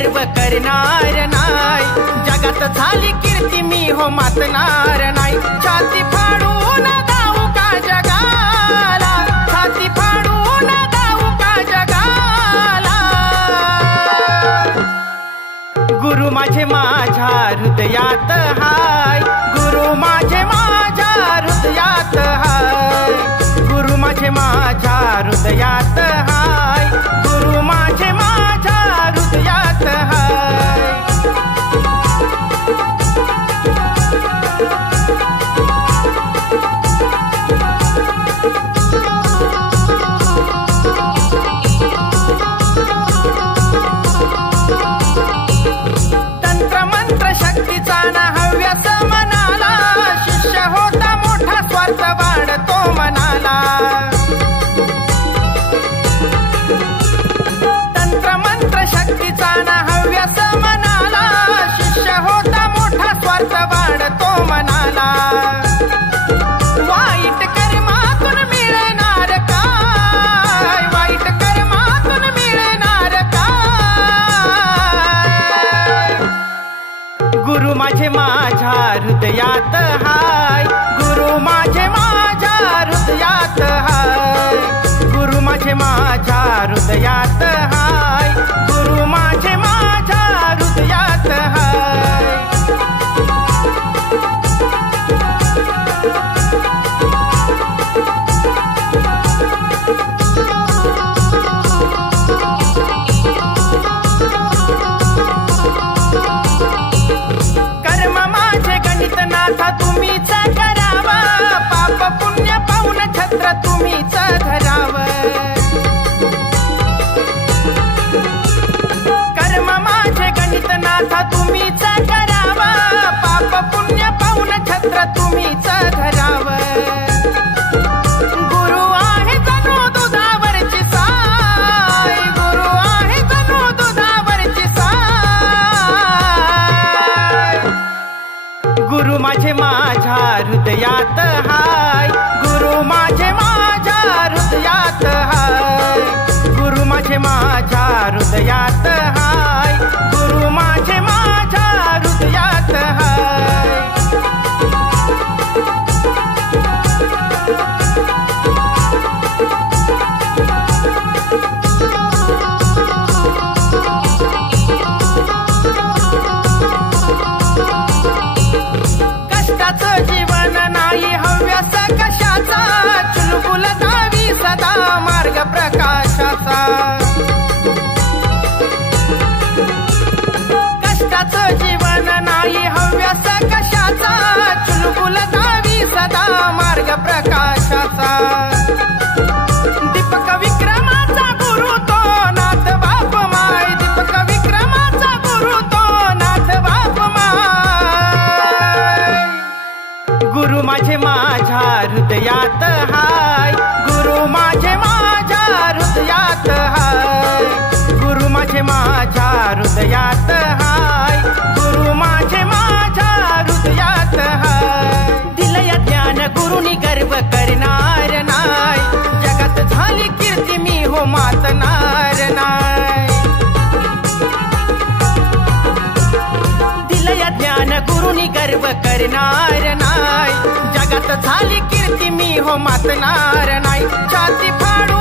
गर्व करणार नाही, जगात झाली कीर्ती मी हो मातनार नाही। छाती फाडून दाऊ का जगाला, छाती फाडून दाऊ का जगाला। गुरु माझे माझ्या हृदयात हाय, गुरु माझे माझ्या हृदयात हाय, गुरु माझे माझ्या हृदयात हाय, गुरु माझे माझ्या हृदयात हाय। तंत्र मंत्र शक्तीचा ना हव्यास मनाला, शिष्य होता मोठा स्वार्थ वाढतो मनाला। तंत्र मंत्र शक्तीचा ना हव्यास मनाला, शिष्य होता मोठा स्वार्थ वाढतो मनाला। वाईट कर्मातून मिळणार काय, वाईट कर्मातून मिळणार काय। गुरु माझे माझ्या हृदयात हाय, गुरु माझे माझ्या हृदयात हाय, गुरु माझे माझ्या हृदयात हाय, गुरु माझे माझ्या हृदयात हाय। कर्म माझे गणित नाथा तुम्हीच करावा, पाप पुण्य पाऊन छत्र तुम्हीच धरावं। कर्म माझे गणित नाथा तुम्हीच करावा, पाप पुण्य पाऊन छत्र तुम्हीच धरावं। गुरु आहे जणू दुधावरची साय, गुरु आहे जणू दुधावरची साय। गुरु माझे माझ्या हृदयात हाय, गुरु माझे माझ्या हृदयात हाय, गुरु माझे माझ्या हृदयात हाय, गुरु माझे माझ्या हृदयात हाय। कष्टाचं जीवन नाही हव्यास कशाचा, चुलबुल दावी सदा मार्ग प्रकाशाचा। कष्टाचं जीवन नाही हव्यास कशाचा, चुलबुल दावी सदा मार्ग प्रकाशाचा। दीपक विक्रमाचा गुरु तो नाथ बाप माय, दीपक विक्रमाचा गुरु तो नाथ बाप माय। गुरु माझे माझ्या हृदयात हाय, गुरु माझे माझ्या हृदयात हाय, गुरु माझे माझ्या हृदयात हाय, गुरु माझे माझ्या हृदयात हाय। दिलया ज्ञान गुरुनी गर्व करणार नाय, जगात झाली कीर्ती मी हो मातनार नाय। दिलया ज्ञान गुरुनी गर्व करणार नाय, जगात झाली कीर्ती मी हो मातनार नाय। छाती फाडू